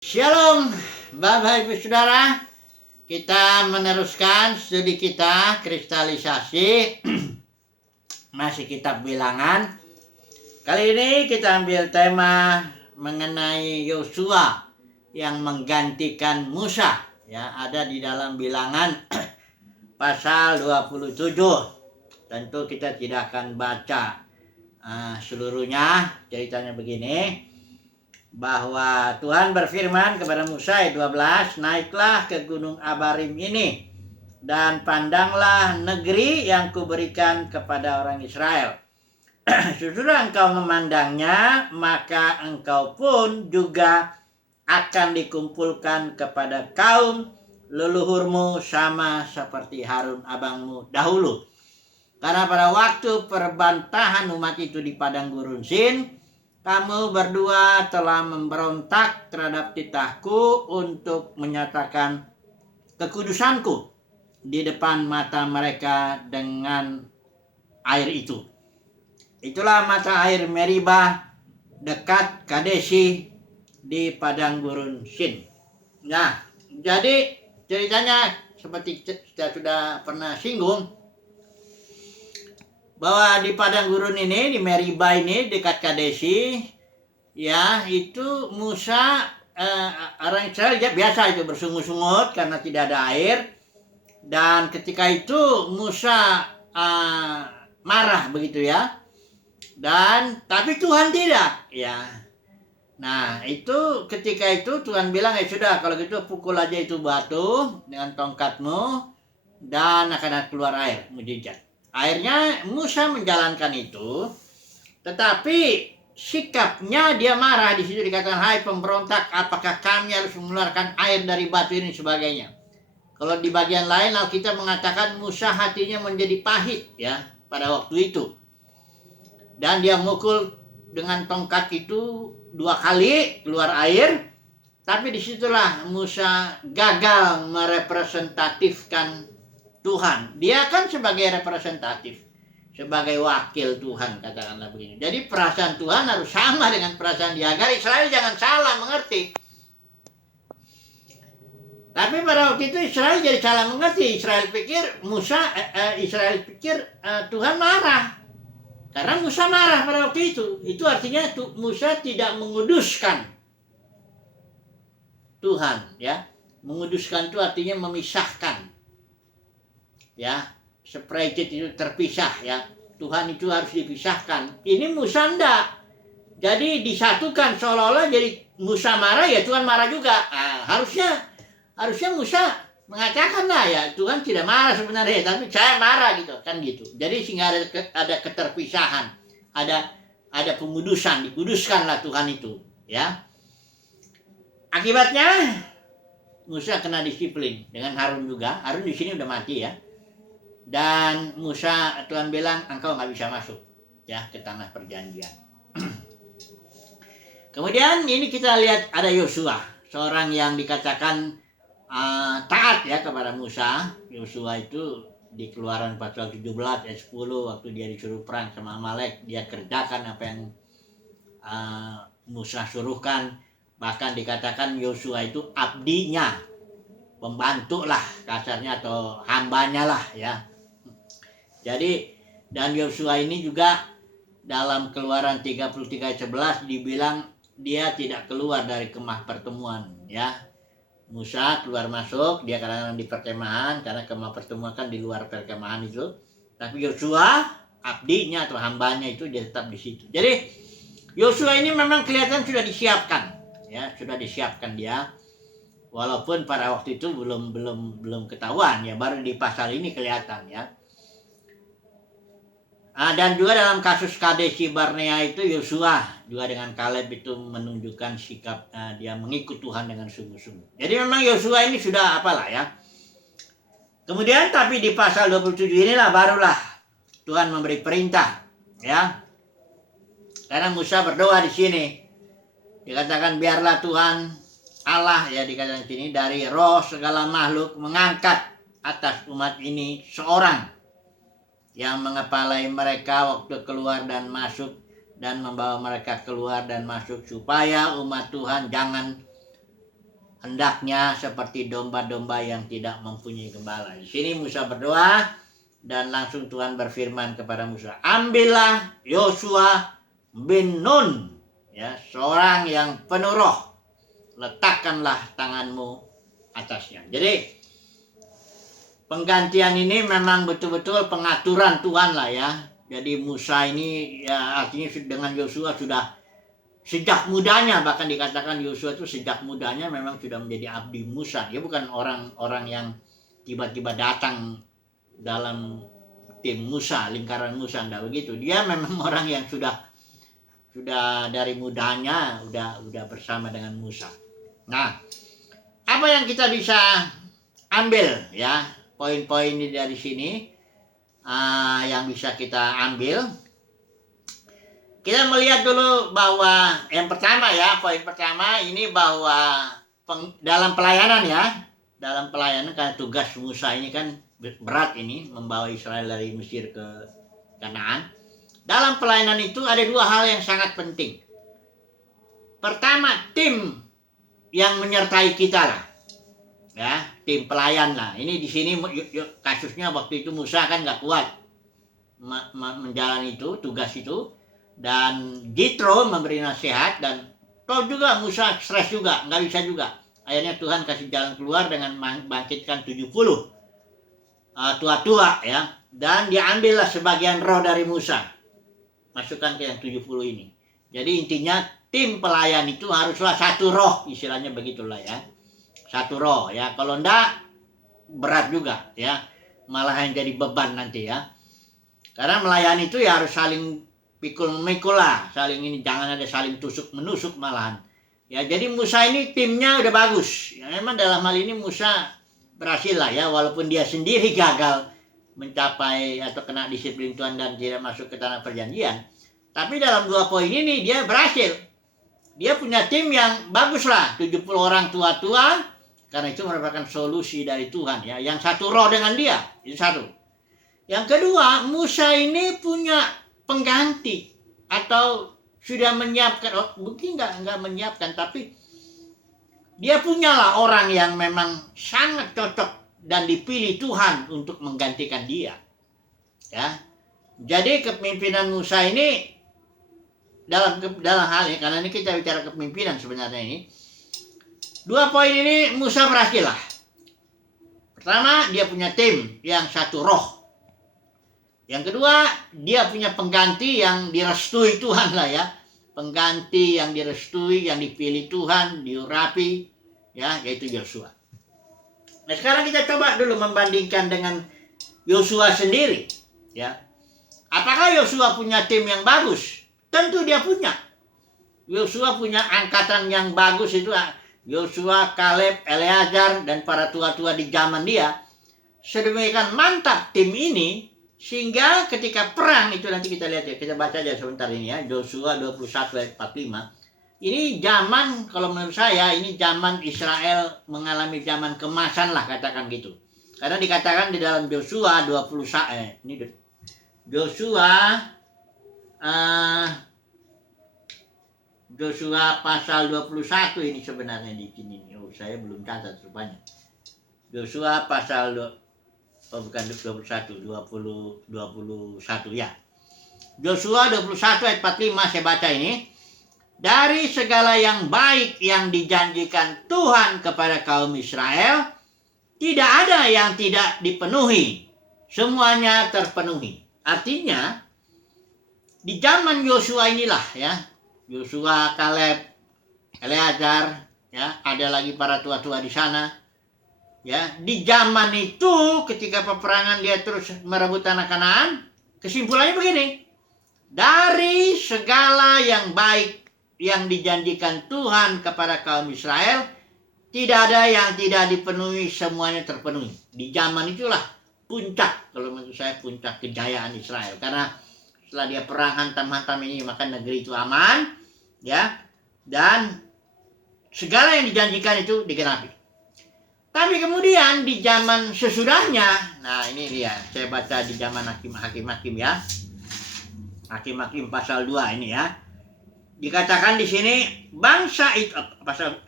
Shalom, Bapak Ibu Saudara. Kita meneruskan studi kita kristalisasi masih kitab Bilangan. Kali ini kita ambil tema mengenai Yosua yang menggantikan Musa, ya, ada di dalam Bilangan pasal 27. Tentu kita tidak akan baca seluruhnya. Ceritanya begini, bahwa Tuhan berfirman kepada Musa ayat 12, naiklah ke gunung Abarim ini dan pandanglah negeri yang kuberikan kepada orang Israel. Sesudah engkau memandangnya, maka engkau pun juga akan dikumpulkan kepada kaum leluhurmu sama seperti Harun abangmu dahulu. Karena pada waktu perbantahan umat itu di padang gurun Sin, kamu berdua telah memberontak terhadap titahku untuk menyatakan kekudusanku di depan mata mereka dengan air itu. Itulah mata air Meribah dekat Kadesi di padang gurun Sin. Nah, jadi ceritanya seperti kita sudah pernah singgung, bahwa di padang gurun ini, di Meribah ini dekat Kadesi, ya, itu Musa, orang Israel ya, biasa itu bersungut-sungut karena tidak ada air. Dan ketika itu Musa marah begitu ya. Dan tapi Tuhan tidak, ya. Nah, itu ketika itu Tuhan bilang, ya sudah, kalau gitu pukul aja itu batu dengan tongkatmu dan akan keluar air, mujizat. Akhirnya Musa menjalankan itu, tetapi sikapnya dia marah. Di situ dikatakan, hai pemberontak, apakah kami harus mengeluarkan air dari batu ini sebagainya. Kalau di bagian lain Alkitab mengatakan Musa hatinya menjadi pahit, ya, pada waktu itu. Dan dia mukul dengan tongkat itu 2 kali keluar air. Tapi disitulah Musa gagal merepresentatifkan Tuhan. Dia kan sebagai representatif, sebagai wakil Tuhan, katakanlah begini. Jadi perasaan Tuhan harus sama dengan perasaan dia, agar Israel jangan salah mengerti. Tapi pada waktu itu Israel jadi salah mengerti. Israel pikir Tuhan marah. Karena Musa marah pada waktu itu. Itu artinya Musa tidak menguduskan Tuhan, ya. Menguduskan itu artinya memisahkan, ya. Separate itu terpisah, ya. Tuhan itu harus dipisahkan. Ini Musa enggak. Jadi disatukan, seolah-olah jadi Musa marah, ya Tuhan marah juga. Nah, harusnya Musa mengatakan, lah, ya Tuhan tidak marah sebenarnya, tapi saya marah gitu, kan gitu. Jadi sehingga ada keterpisahan, ada pengudusan, dikuduskanlah Tuhan itu, ya. Akibatnya Musa kena disiplin dengan Harun juga. Harun di sini udah mati, ya. Dan Musa, Tuhan bilang, engkau nggak bisa masuk, ya, ke tanah perjanjian. Kemudian ini kita lihat ada Yosua, seorang yang dikatakan taat, ya, kepada Musa. Yosua itu di Keluaran pasal 17 ayat 10, waktu dia disuruh perang sama Amalek, dia kerjakan apa yang Musa suruhkan. Bahkan dikatakan Yosua itu abdinya, pembantu lah kasarnya, atau hambanya lah, ya. Jadi, dan Yosua ini juga dalam Keluaran 33 ayat 11 dibilang dia tidak keluar dari kemah pertemuan, ya. Musa keluar masuk, dia kadang-kadang di perkemahan, karena kemah pertemuan kan di luar perkemahan itu. Tapi Yosua, abdinya atau hambanya itu, dia tetap di situ. Jadi Yosua ini memang kelihatan sudah disiapkan, ya, sudah disiapkan dia. Walaupun pada waktu itu belum ketahuan, ya, baru di pasal ini kelihatan, ya. Dan juga dalam kasus Kadesi Barnea itu, Yosua juga dengan Kaleb itu menunjukkan sikap dia mengikut Tuhan dengan sungguh-sungguh. Jadi memang Yosua ini sudah apalah, ya. Kemudian tapi di pasal 27 inilah barulah Tuhan memberi perintah, ya. Karena Musa berdoa di sini. Dikatakan biarlah Tuhan Allah, ya, dikatakan di sini, dari roh segala makhluk mengangkat atas umat ini seorang yang mengepalai mereka waktu keluar dan masuk, dan membawa mereka keluar dan masuk, supaya umat Tuhan jangan hendaknya seperti domba-domba yang tidak mempunyai gembala. Di sini Musa berdoa dan langsung Tuhan berfirman kepada Musa, ambillah Yosua bin Nun, ya, seorang yang penuh roh, letakkanlah tanganmu atasnya. Jadi penggantian ini memang betul-betul pengaturan Tuhan lah ya. Jadi Musa ini ya artinya dengan Yosua sudah sejak mudanya, bahkan dikatakan Yosua itu sejak mudanya memang sudah menjadi abdi Musa. Dia bukan orang-orang yang tiba-tiba datang dalam tim Musa, lingkaran Musa, enggak begitu. Dia memang orang yang sudah dari mudanya udah bersama dengan Musa. Nah, apa yang kita bisa ambil ya, poin-poin dari sini yang bisa kita ambil. Kita melihat dulu bahwa yang pertama ya, poin pertama ini bahwa dalam pelayanan ya, dalam pelayanan karena tugas Musa ini kan berat ini, membawa Israel dari Mesir ke Kanaan. Dalam pelayanan itu ada dua hal yang sangat penting. Pertama, tim yang menyertai kita lah, ya, tim pelayan lah. Ini di sini kasusnya waktu itu Musa kan nggak kuat menjalani itu tugas itu. Dan Jitro memberi nasihat dan toh juga Musa stres juga, nggak bisa juga. Akhirnya Tuhan kasih jalan keluar dengan bangkitkan 70 tua-tua ya. Dan diambillah sebagian roh dari Musa, masukkan ke yang 70 ini. Jadi intinya tim pelayan itu haruslah satu roh, istilahnya begitulah ya. Satu roh ya, kalau enggak berat juga ya. Malah yang jadi beban nanti ya. Karena melayani itu ya harus saling pikul-memikul lah, saling ini, jangan ada saling tusuk-menusuk malahan. Ya, jadi Musa ini timnya udah bagus. Ya, memang dalam hal ini Musa berhasil lah ya, walaupun dia sendiri gagal mencapai atau kena disiplin Tuhan dan tidak masuk ke tanah perjanjian. Tapi dalam dua poin ini dia berhasil. Dia punya tim yang bagus lah, 70 orang tua-tua, karena itu merupakan solusi dari Tuhan ya. Yang satu roh dengan dia, itu satu. Yang kedua, Musa ini punya pengganti atau sudah menyiapkan, mungkin nggak menyiapkan, tapi dia punyalah orang yang memang sangat cocok dan dipilih Tuhan untuk menggantikan dia ya. Jadi kepemimpinan Musa ini dalam hal ini, karena ini kita bicara kepemimpinan sebenarnya ini, dua poin ini Musa berhasil lah. Pertama, dia punya tim yang satu roh. Yang kedua, dia punya pengganti yang direstui Tuhan lah ya. Pengganti yang direstui, yang dipilih Tuhan, diurapi, ya, yaitu Yosua. Nah sekarang kita coba dulu membandingkan dengan Yosua sendiri, ya. Apakah Yosua punya tim yang bagus? Tentu dia punya. Yosua punya angkatan yang bagus itu, Yosua, Kaleb, Eleazar, dan para tua-tua di zaman dia. Sedemikian mantap tim ini, sehingga ketika perang itu nanti kita lihat ya, kita baca aja sebentar ini ya, Yosua 21 ayat 45. Ini zaman, kalau menurut saya, ini zaman Israel mengalami zaman kemasan lah, katakan gitu. Karena dikatakan di dalam Yosua 21, ini Yosua pasal 21 ini sebenarnya di sini. Oh, saya belum catat rupanya. Yosua pasal bukan 21, 21 ya. Yosua 21 ayat 45 saya baca ini. Dari segala yang baik yang dijanjikan Tuhan kepada kaum Israel, tidak ada yang tidak dipenuhi. Semuanya terpenuhi. Artinya, di zaman Yosua inilah ya, Yosua, Kaleb, Eleazar, ya, ada lagi para tua-tua di sana. Ya, di zaman itu ketika peperangan dia terus merebut tanah Kanaan, kesimpulannya begini. Dari segala yang baik yang dijanjikan Tuhan kepada kaum Israel, tidak ada yang tidak dipenuhi, semuanya terpenuhi. Di zaman itulah puncak, kalau menurut saya puncak kejayaan Israel. Karena setelah dia perang hantam-hantam ini, maka negeri itu aman, ya, dan segala yang dijanjikan itu digenapi. Tapi kemudian di zaman sesudahnya, nah ini dia, saya baca di zaman Hakim-Hakim ya. Hakim-Hakim pasal 2 ini ya. Dikatakan di sini bangsa itu pasal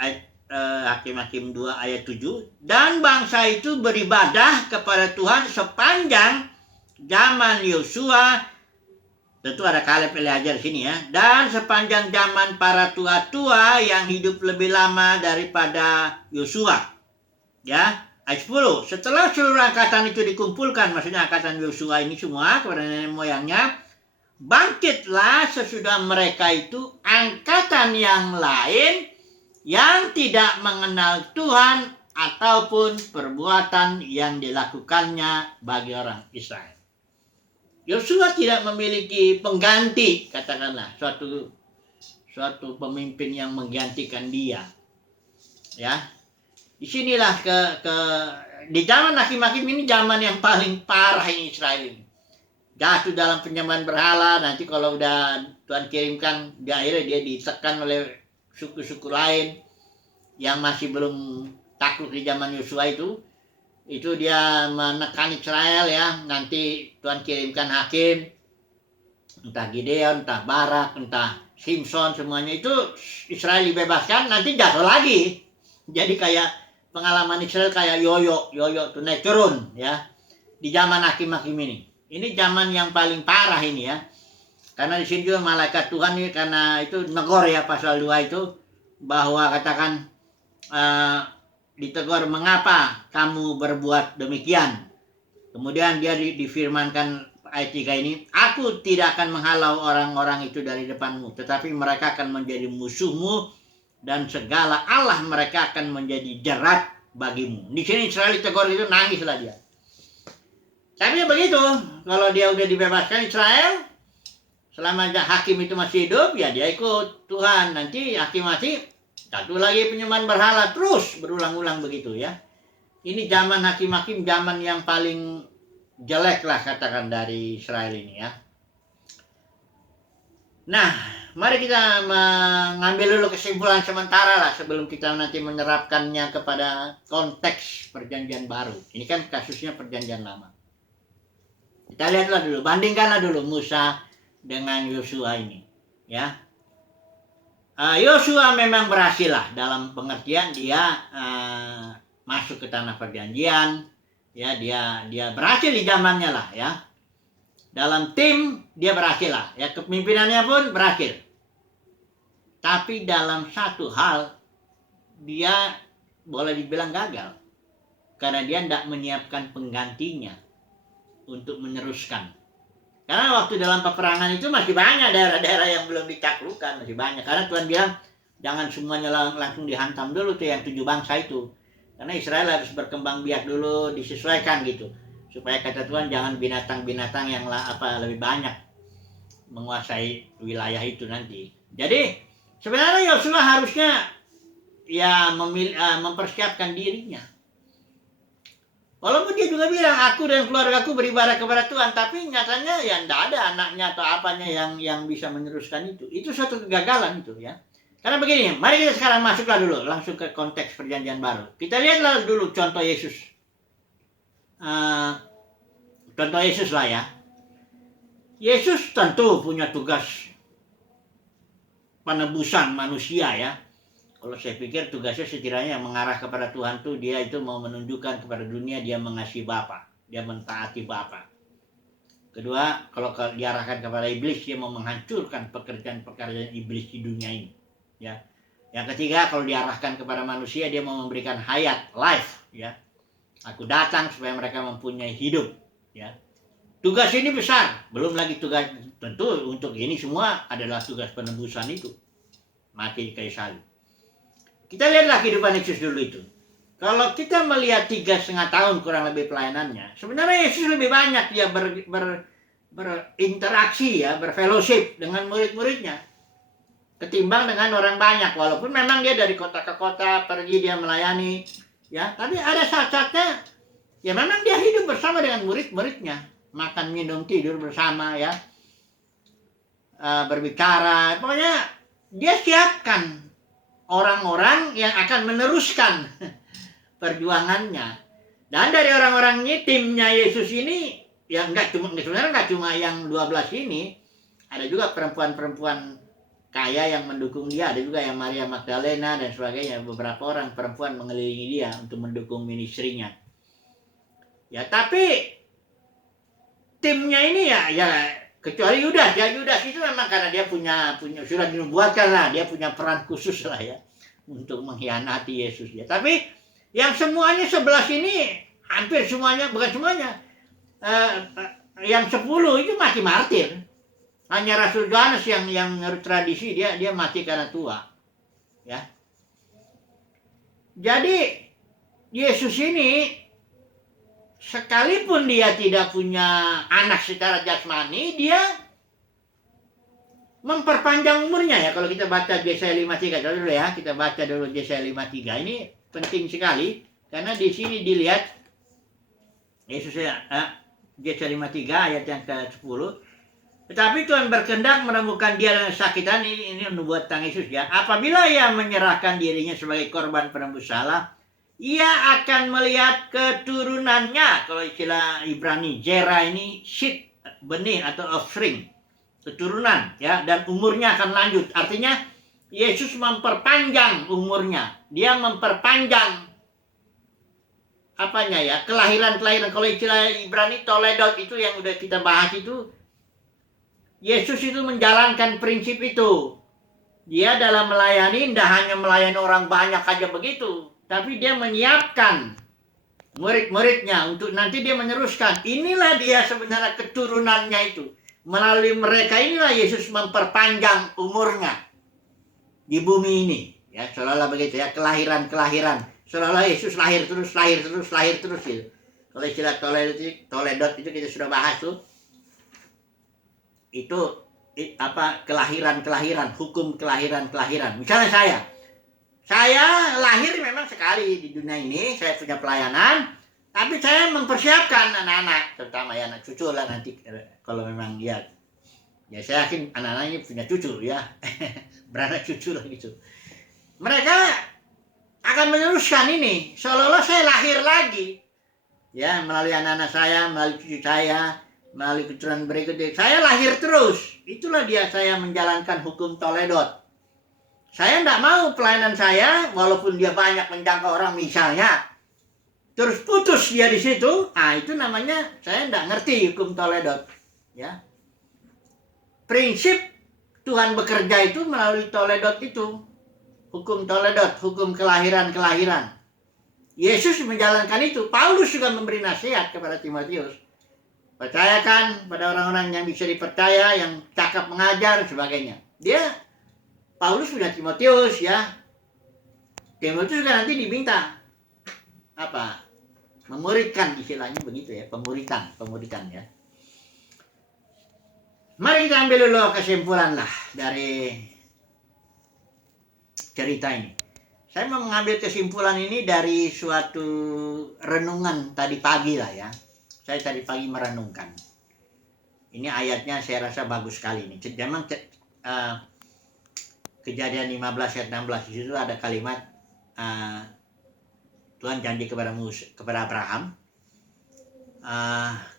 Hakim-Hakim 2 ayat 7. Dan bangsa itu beribadah kepada Tuhan sepanjang zaman Yosua. Tentu ada Kaleb, Eleazar di sini ya. Dan sepanjang zaman para tua-tua yang hidup lebih lama daripada Yosua. Ya, ayat 10. Setelah seluruh angkatan itu dikumpulkan, maksudnya angkatan Yosua ini semua kepada nenek moyangnya, bangkitlah sesudah mereka itu angkatan yang lain yang tidak mengenal Tuhan ataupun perbuatan yang dilakukannya bagi orang Israel. Yosua tidak memiliki pengganti, katakanlah suatu pemimpin yang menggantikan dia. Ya, disinilah di zaman Hakim-Hakim ini zaman yang paling parah ini Israel ini. Jatuh dalam penyembahan berhala. Nanti kalau udah Tuhan kirimkan, di akhirnya dia ditekan oleh suku-suku lain yang masih belum takluk di zaman Yosua itu dia menekan Israel ya. Nanti Tuhan kirimkan hakim, entah Gideon, entah Barak, entah Simpson, semuanya itu Israel dibebaskan, nanti jatuh lagi. Jadi kayak pengalaman Israel kayak yoyo tuh naik turun ya di zaman Hakim-Hakim ini. Ini zaman yang paling parah ini ya. Karena di sini juga malaikat Tuhan ini, karena itu negor ya pasal 2 itu, bahwa katakan ditegur, mengapa kamu berbuat demikian. Kemudian dia difirmankan ayat 3 ini, aku tidak akan menghalau orang-orang itu dari depanmu, tetapi mereka akan menjadi musuhmu dan segala Allah mereka akan menjadi jerat bagimu. Di sini Israel ditegur itu, nangislah dia. Tapi begitu, kalau dia udah dibebaskan Israel, selama hakim itu masih hidup, ya dia ikut Tuhan. Nanti hakim mati, satu lagi penyembahan berhala, terus berulang-ulang begitu ya. Ini zaman Hakim-Hakim, zaman yang paling jelek lah katakan dari Israel ini ya. Nah, mari kita mengambil dulu kesimpulan sementara lah sebelum kita nanti menerapkannya kepada konteks perjanjian baru. Ini kan kasusnya perjanjian lama. Kita lihatlah dulu, bandingkanlah dulu Musa dengan Yosua ini ya. Yosua memang berhasil lah dalam pengertian dia masuk ke tanah perjanjian ya, dia berhasil di zamannya lah ya. Dalam tim dia berhasil lah ya, kepemimpinannya pun berhasil. Tapi dalam satu hal dia boleh dibilang gagal, karena dia tidak menyiapkan penggantinya untuk meneruskan. Karena waktu dalam peperangan itu masih banyak daerah-daerah yang belum ditaklukkan, masih banyak. Karena Tuhan bilang jangan semuanya langsung dihantam dulu tuh yang 7 bangsa itu. Karena Israel harus berkembang biak dulu, disesuaikan gitu. Supaya kata Tuhan jangan binatang-binatang yang lebih banyak menguasai wilayah itu nanti. Jadi sebenarnya Yosua harusnya ya mempersiapkan dirinya. Walaupun dia juga bilang aku dan keluargaku beribadah kepada Tuhan, tapi nyatanya ya tidak ada anaknya atau apanya yang bisa meneruskan itu. Itu suatu kegagalan itu ya. Karena begini, mari kita sekarang masuklah dulu langsung ke konteks perjanjian baru. Kita lihatlah dulu contoh Yesus. Contoh Yesus lah ya. Yesus tentu punya tugas penebusan manusia ya. Kalau saya pikir tugasnya sekiranya mengarah kepada Tuhan tuh, dia itu mau menunjukkan kepada dunia dia mengasihi Bapa, dia mentaati Bapa. Kedua, kalau diarahkan kepada iblis, dia mau menghancurkan pekerjaan-pekerjaan iblis di dunia ini. Ya. Yang ketiga, kalau diarahkan kepada manusia, dia mau memberikan hayat, life. Ya. Aku datang supaya mereka mempunyai hidup. Ya. Tugas ini besar, belum lagi tugas tentu untuk ini semua adalah tugas penebusan itu, mati di kayu salib. Kita lihatlah kehidupan Yesus dulu itu. Kalau kita melihat 3,5 tahun kurang lebih pelayanannya, sebenarnya Yesus lebih banyak dia berinteraksi ya, berfellowship dengan murid-muridnya ketimbang dengan orang banyak. Walaupun memang dia dari kota ke kota pergi dia melayani ya, tapi ada saat-saatnya ya memang dia hidup bersama dengan murid-muridnya, makan, minum, tidur bersama ya, berbicara. Pokoknya dia siapkan orang-orang yang akan meneruskan perjuangannya. Dan dari orang-orang ini, timnya Yesus ini, ya sebenarnya nggak cuma yang 12 ini, ada juga perempuan-perempuan kaya yang mendukung dia, ada juga yang Maria Magdalena dan sebagainya, beberapa orang perempuan mengelilingi dia untuk mendukung ministrinya. Ya, tapi timnya ini ya kecuali Yudas ya, Yudas itu memang karena dia punya sudah dinubuatkan lah, dia punya peran khusus lah ya untuk mengkhianati Yesus ya. Tapi yang semuanya 11 ini hampir semuanya, bukan semuanya, yang 10 itu mati martir. Hanya Rasul Yohanes yang menurut tradisi dia mati karena tua. Ya. Jadi Yesus ini sekalipun dia tidak punya anak secara jasmani, dia memperpanjang umurnya ya. Kalau kita baca Yesaya 53 dulu ya, kita baca dulu Yesaya 53. Ini penting sekali karena di sini dilihat Yesus ya, Yesaya 53 ayat yang ke-10. Tetapi Tuhan berkehendak menemukan dia dengan kesakitan, ini nubuat tentang Yesus ya. Apabila ia menyerahkan dirinya sebagai korban penebus salah, ia akan melihat keturunannya. Kalau istilah Ibrani, zera ini seed, benih atau offspring, keturunan ya, dan umurnya akan lanjut. Artinya Yesus memperpanjang umurnya. Dia memperpanjang apanya ya, kelahiran. Kalau istilah Ibrani toledot itu yang udah kita bahas itu, Yesus itu menjalankan prinsip itu. Dia dalam melayani tidak hanya melayani orang banyak aja begitu, tapi dia menyiapkan murid-muridnya untuk nanti dia meneruskan. Inilah dia sebenarnya keturunannya itu. Melalui mereka inilah Yesus memperpanjang umurnya di bumi ini. Ya, seolah-olah begitu ya, kelahiran. Seolah-olah Yesus lahir terus gitu. Kalau istilah toledot itu kita sudah bahas tuh. Itu kelahiran, hukum kelahiran. Misalnya saya lahir memang sekali di dunia ini, saya punya pelayanan, tapi saya mempersiapkan anak-anak, terutama ya anak cucu lah nanti kalau memang ya saya yakin anak-anak ini punya cucu ya, beranak cucu lah gitu. Mereka akan meneruskan ini, seolah-olah saya lahir lagi, ya melalui anak-anak saya, melalui cucu saya, melalui keturunan berikutnya, saya lahir terus. Itulah dia saya menjalankan hukum toledot. Saya tidak mau pelayanan saya, walaupun dia banyak menjangkau orang misalnya, terus putus dia di situ, itu namanya saya tidak ngerti hukum toledot. Ya, prinsip Tuhan bekerja itu melalui toledot itu, hukum toledot, hukum kelahiran. Yesus menjalankan itu. Paulus juga memberi nasihat kepada Timotius. Percayakan pada orang-orang yang bisa dipercaya, yang cakap mengajar dan sebagainya. Paulus punya Timotius ya. Timotius juga nanti diminta memuridkan, istilahnya begitu ya, pemuridan ya. Mari kita ambil dulu kesimpulan lah dari cerita ini. Saya mau mengambil kesimpulan ini dari suatu renungan tadi pagi lah ya. Saya tadi pagi merenungkan. Ini ayatnya saya rasa bagus sekali ini. Memang Kejadian 15 ayat 16 di situ ada kalimat Tuhan janji kepada Abraham,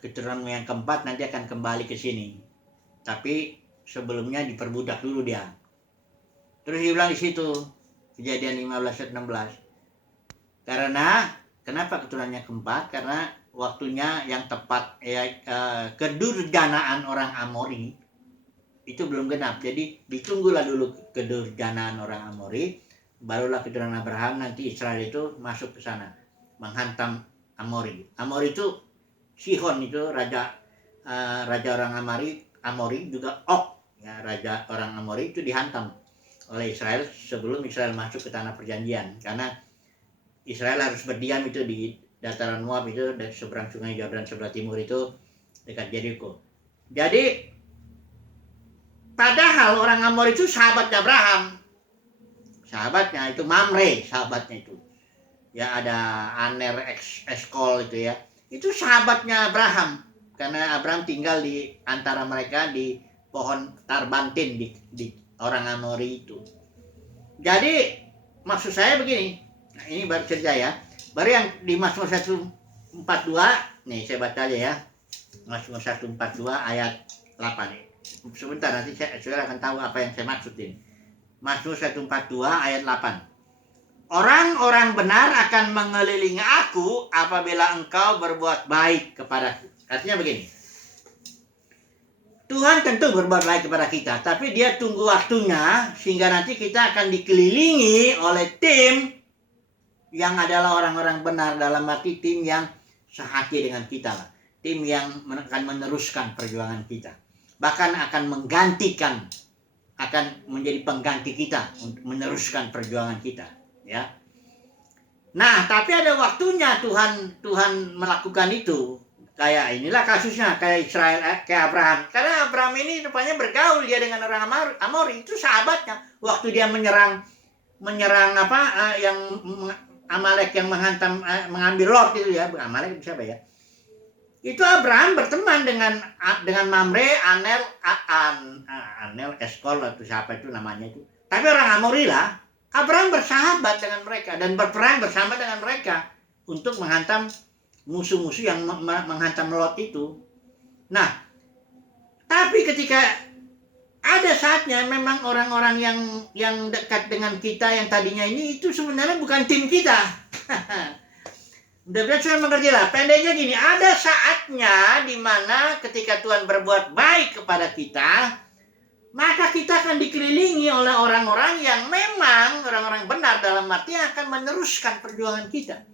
keturunan yang keempat nanti akan kembali ke sini. Tapi sebelumnya diperbudak dulu dia. Terus dia bilang di situ Kejadian 15 ayat 16. Kenapa keturunannya keempat? Karena waktunya yang tepat kedurjanaan orang Amori itu belum genap. Jadi ditunggulah dulu kedurjanaan orang Amori, barulah keturunan Abraham nanti Israel itu masuk ke sana menghantam Amori. Amori itu Sihon, itu raja orang Amori juga Og ya, raja orang Amori itu dihantam oleh Israel sebelum Israel masuk ke tanah perjanjian, karena Israel harus berdiam itu di dataran Moab itu, dari seberang sungai Yordan sebelah timur itu dekat Jericho. Jadi padahal orang Amor itu sahabatnya Abraham, sahabatnya itu Mamre, sahabatnya itu ya, ada Aner, Eskol itu ya, itu sahabatnya Abraham, karena Abraham tinggal di antara mereka di pohon tarbantin di orang Amori itu. Jadi maksud saya begini, nah ini baru cerita ya. Baru yang di Mazmur 142, nih saya baca aja ya. Mazmur 142 ayat 8 nih. Sebentar, nanti saudara akan tahu apa yang saya maksud ini. Mazmur 142 ayat 8. Orang-orang benar akan mengelilingi aku apabila engkau berbuat baik kepadaku. Artinya begini. Tuhan tentu berbuat baik kepada kita, tapi dia tunggu waktunya sehingga nanti kita akan dikelilingi oleh tim yang adalah orang-orang benar, dalam arti tim yang sehati dengan kita lah. Tim yang akan meneruskan perjuangan kita. Bahkan akan menggantikan, akan menjadi pengganti kita untuk meneruskan perjuangan kita, ya. Nah, tapi ada waktunya Tuhan melakukan itu. Kayak inilah kasusnya, kayak Israel, kayak Abraham. Karena Abraham ini rupanya bergaul dia dengan orang Amori, itu sahabatnya. Waktu dia menyerang yang Amalek yang mengambil Lot itu ya, Amalek siapa ya? Itu Abraham berteman dengan Mamre, Anel, Eskol atau siapa itu namanya itu. Tapi orang Amori lah. Abraham bersahabat dengan mereka dan berperang bersama dengan mereka untuk menghantam musuh-musuh yang menghantam Lot itu. Nah, tapi ketika ada saatnya memang orang-orang yang dekat dengan kita yang tadinya ini itu sebenarnya bukan tim kita. Mudah-mudahan saya mengerti lah. Pendeknya gini, ada saatnya di mana ketika Tuhan berbuat baik kepada kita, maka kita akan dikelilingi oleh orang-orang yang memang orang-orang benar, dalam arti akan meneruskan perjuangan kita.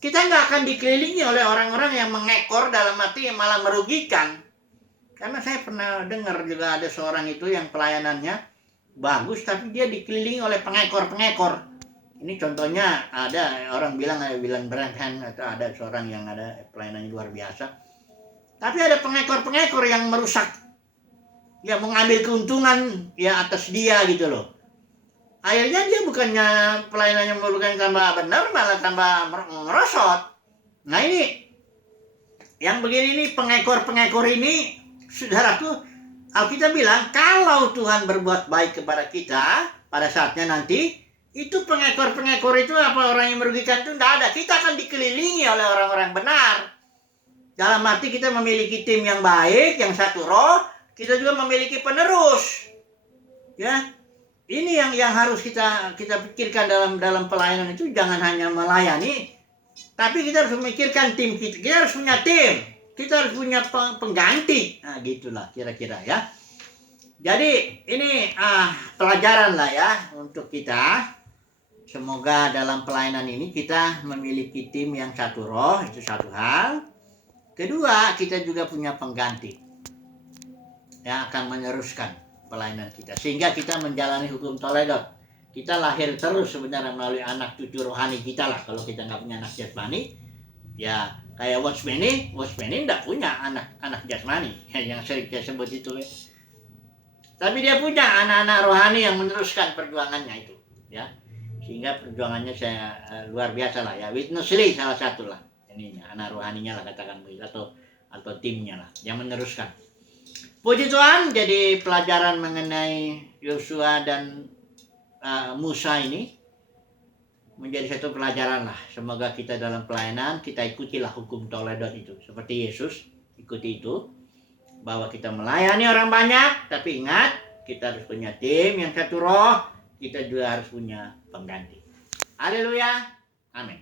Kita nggak akan dikelilingi oleh orang-orang yang mengekor, dalam arti yang malah merugikan. Karena saya pernah dengar juga ada seorang itu yang pelayanannya bagus, tapi dia dikelilingi oleh pengekor-pengekor. Ini contohnya ada orang bilang William Branham, atau ada seorang yang ada pelayanannya luar biasa. Tapi ada pengekor-pengekor yang merusak, ya mengambil keuntungan ya atas dia gitu loh. Akhirnya dia bukannya pelayanannya bukan tambah benar, malah tambah merosot. Nah ini, yang begini nih, pengekor-pengekor ini, saudaraku, Alkitab bilang kalau Tuhan berbuat baik kepada kita, pada saatnya nanti, itu pengekor-pengekor itu apa orang yang merugikan itu tidak ada. Kita akan dikelilingi oleh orang-orang benar. Dalam arti kita memiliki tim yang baik, yang satu roh, kita juga memiliki penerus. Ya. Ini yang harus kita pikirkan dalam pelayanan itu, jangan hanya melayani, tapi kita harus memikirkan tim kita. Kita harus punya tim, kita harus punya pengganti. Nah, gitulah kira-kira ya. Jadi ini pelajaran lah ya untuk kita. Semoga dalam pelayanan ini kita memiliki tim yang satu roh, itu satu hal. Kedua, kita juga punya pengganti yang akan meneruskan pelayanan kita, sehingga kita menjalani hukum Toledot. Kita lahir terus sebenarnya melalui anak cucu rohani kita lah. Kalau kita nggak punya anak jasmani, ya kayak Watchman ini nggak punya anak jasmani yang sering saya sebut itu ya. Tapi dia punya anak-anak rohani yang meneruskan perjuangannya itu ya, sehingga perjuangannya saya luar biasa lah ya. Witness Lee salah satu lah ininya, anak rohaninya lah katakan begitu, atau timnya lah yang meneruskan. Puji Tuhan, jadi pelajaran mengenai Yosua dan Musa ini menjadi satu pelajaran lah. Semoga kita dalam pelayanan, kita ikutilah hukum Toledot itu. Seperti Yesus, ikuti itu. Bahwa kita melayani orang banyak, tapi ingat, kita harus punya tim yang satu roh, kita juga harus punya pengganti. Haleluya, amin.